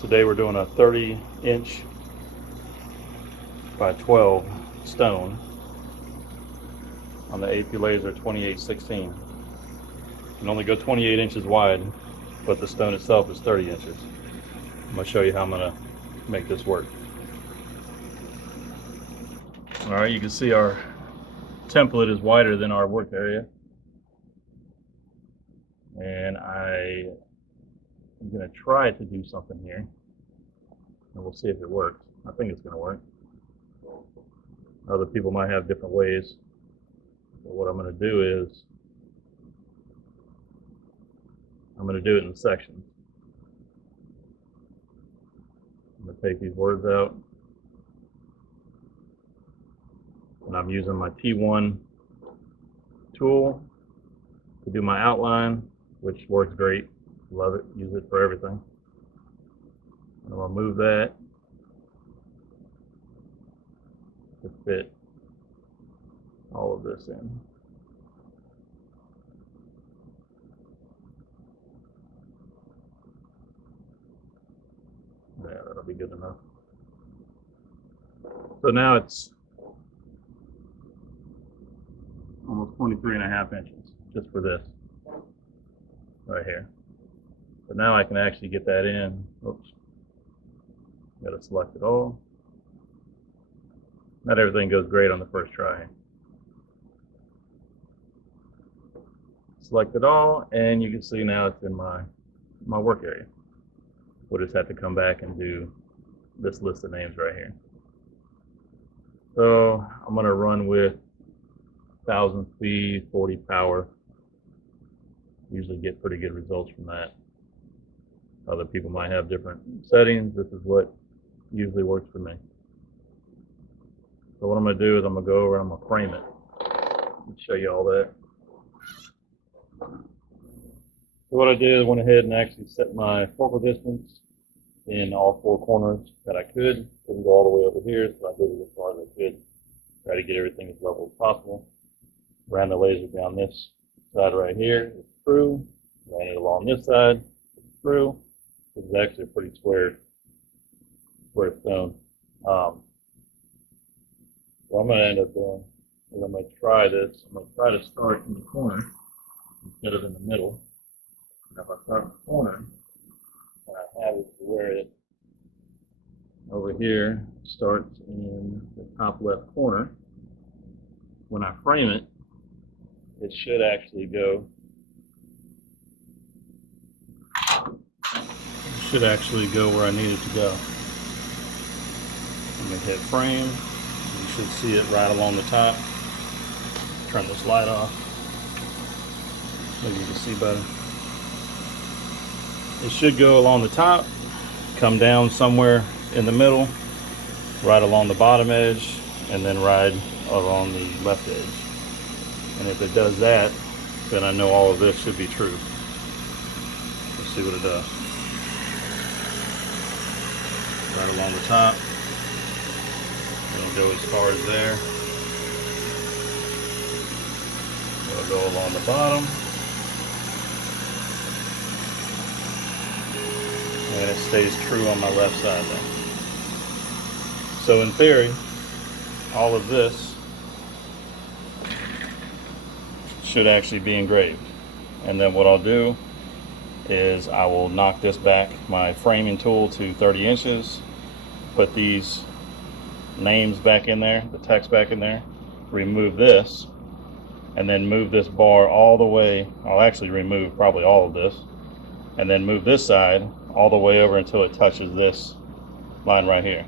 Today we're doing a 30-inch by 12 stone on the AP Laser 2816. You can only go 28 inches wide, but the stone itself is 30 inches. I'm going to show you how I'm going to make this work. Alright, you can see our template is wider than our work area. And I'm going to try to do something here, and we'll see if it works. I think it's going to work. Other people might have different ways, but what I'm going to do is I'm going to do it in sections. I'm going to take these words out, and I'm using my T1 tool to do my outline, which works great. Love it. Use it for everything. And I'm going to move that to fit all of this in. Yeah, that'll be good enough. So now it's almost 23.5 inches just for this right here. But now I can actually get that in. Oops. Got to select it all. Not everything goes great on the first try. Select it all, and you can see now it's in my work area. We'll just have to come back and do this list of names right here. So I'm going to run with 1000 speed, 40 power. Usually get pretty good results from that. Other people might have different settings. This is what usually works for me. So what I'm going to do is I'm going to go over and I'm going to frame it. Let me show you all that. So what I did, I went ahead and actually set my focal distance in all four corners that I could. Couldn't go all the way over here, so I did it as far as I could. Try to get everything as level as possible. Ran the laser down this side right here. It's true. Ran it along this side. It's true. This is actually a pretty square stone. What I'm going to end up doing is I'm going to try this. I'm going to try to start in the corner instead of in the middle. And if I start in the corner, and I have it to where it over here starts in the top left corner, when I frame it, it should actually go. It should actually go where I need it to go. I'm going to hit frame. You should see it right along the top. Turn this light off. Maybe you can see better. It should go along the top, come down somewhere in the middle, right along the bottom edge, and then right along the left edge. And if it does that, then I know all of this should be true. Let's see what it does. Right along the top. It'll go as far as there. It'll go along the bottom. And it stays true on my left side there. So in theory, all of this should actually be engraved. And then what I'll do is I will knock this back, my framing tool, to 30 inches, put these names back in there, the text back in there, remove this, and then move this bar all the way. I'll actually remove probably all of this, and then move this side all the way over until it touches this line right here.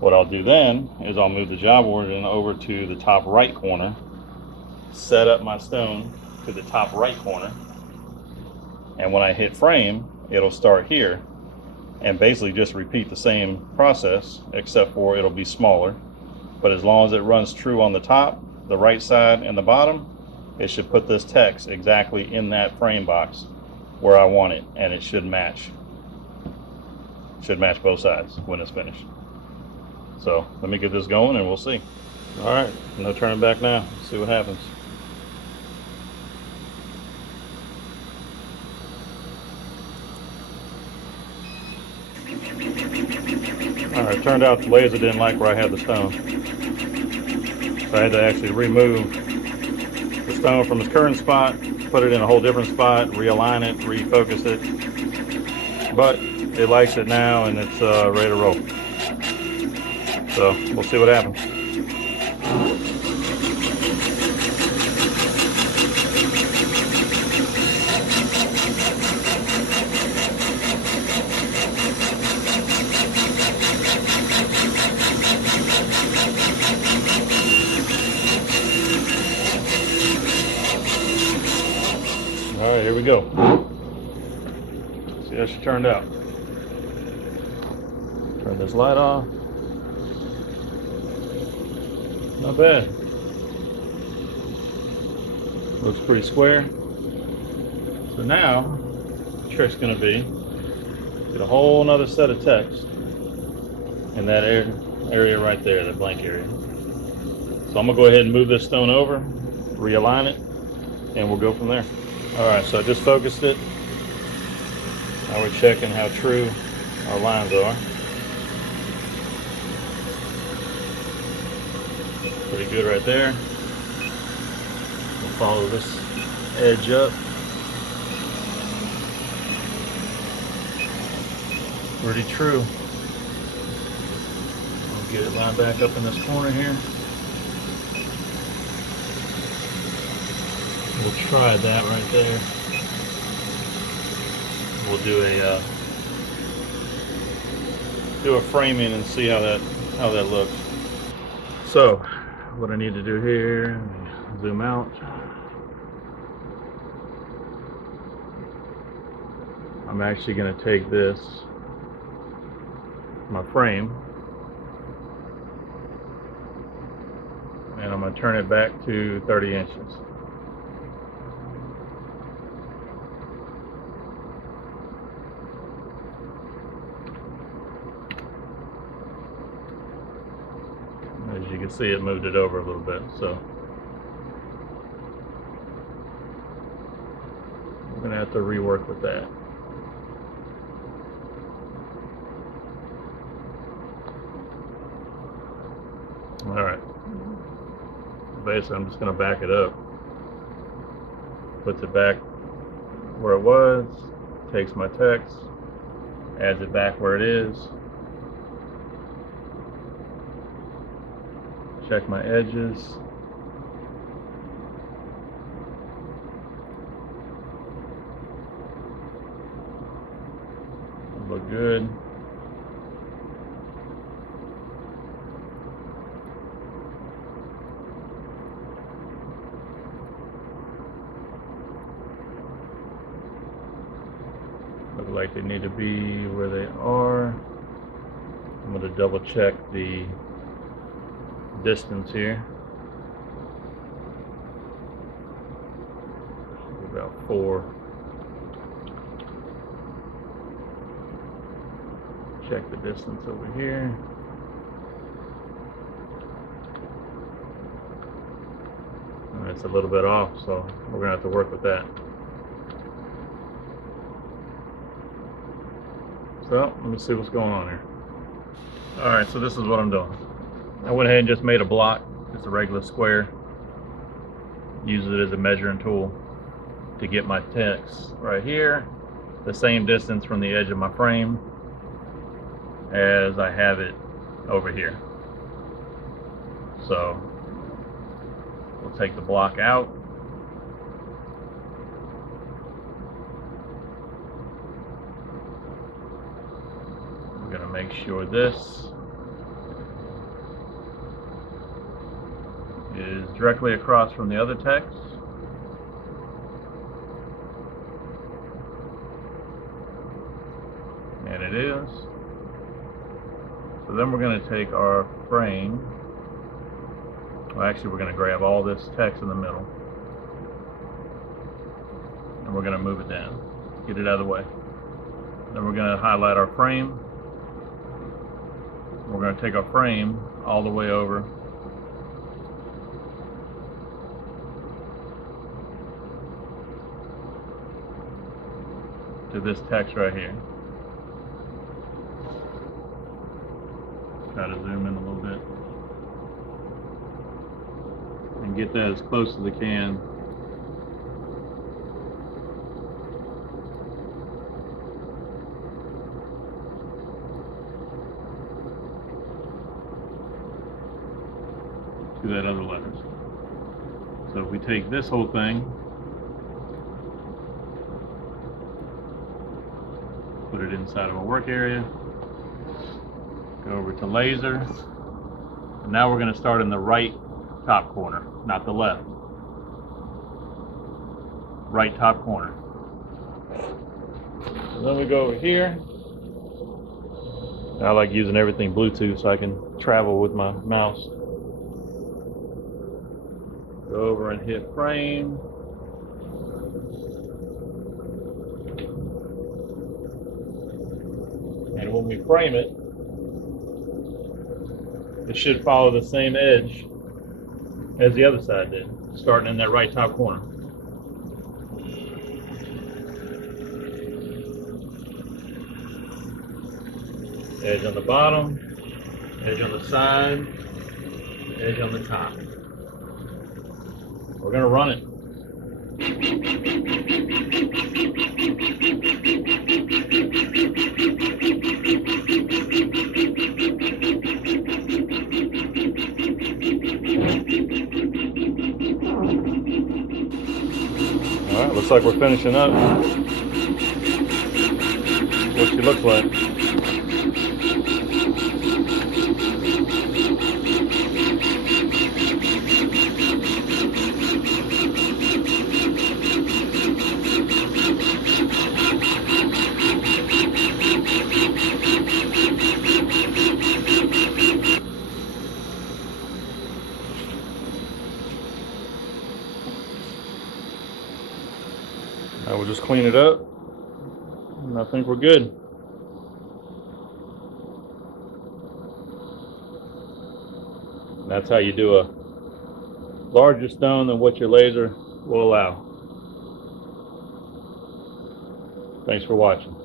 What I'll do then is I'll move the job origin over to the top right corner, set up my stone to the top right corner, and when I hit frame, it'll start here and basically just repeat the same process, except for it'll be smaller. But as long as it runs true on the top, the right side, and the bottom, it should put this text exactly in that frame box where I want it, and it should match. Should match both sides when it's finished. So let me get this going and we'll see. All right, no turning back now. Let's see what happens. Alright, it turned out the laser didn't like where I had the stone. So I had to actually remove the stone from its current spot, put it in a whole different spot, realign it, refocus it. But it likes it now and it's ready to roll. So we'll see what happens. All right, here we go. See how she turned out. Turn this light off. Not bad. Looks pretty square. So now, the trick's gonna be, get a whole nother set of text in that area right there, that blank area. So I'm gonna go ahead and move this stone over, realign it, and we'll go from there. All right, so I just focused it. Now we're checking how true our lines are. Pretty good right there. We'll follow this edge up. Pretty true. I'll get it lined back up in this corner here. We'll try that right there. We'll do a framing and see how that looks. So what I need to do here, zoom out. I'm actually going to take this, my frame, and I'm going to turn it back to 30 inches. As you can see, it moved it over a little bit, so we're going to have to rework with that. All right. Basically, I'm just going to back it up. Puts it back where it was, takes my text, adds it back where it is. Check my edges. Look good. Look like they need to be where they are. I'm going to double check the distance here. About 4. Check the distance over here. It's a little bit off, so we're gonna have to work with that. So let me see what's going on here. All right, so this is what I'm doing. I went ahead and just made a block, just a regular square. Use it as a measuring tool to get my text right here, the same distance from the edge of my frame as I have it over here. So we'll take the block out. We're going to make sure this is directly across from the other text. And it is. So then we're going to take our frame. Well, actually, we're going to grab all this text in the middle. And we're going to move it down. Get it out of the way. Then we're going to highlight our frame. We're going to take our frame all the way over to this text right here. Try to zoom in a little bit and get that as close as I can. To that other letters. So if we take this whole thing, put it inside of a work area, go over to laser, and now we're going to start in the right top corner, not the left. Right top corner. And then we go over here. I like using everything Bluetooth so I can travel with my mouse. Go over and hit frame. And when we frame it, it should follow the same edge as the other side did, starting in that right top corner. Edge on the bottom, edge on the side, edge on the top. We're going to run it. All right, looks like we're finishing up. What she looks like. I will just clean it up, and I think we're good. And that's how you do a larger stone than what your laser will allow. Thanks for watching.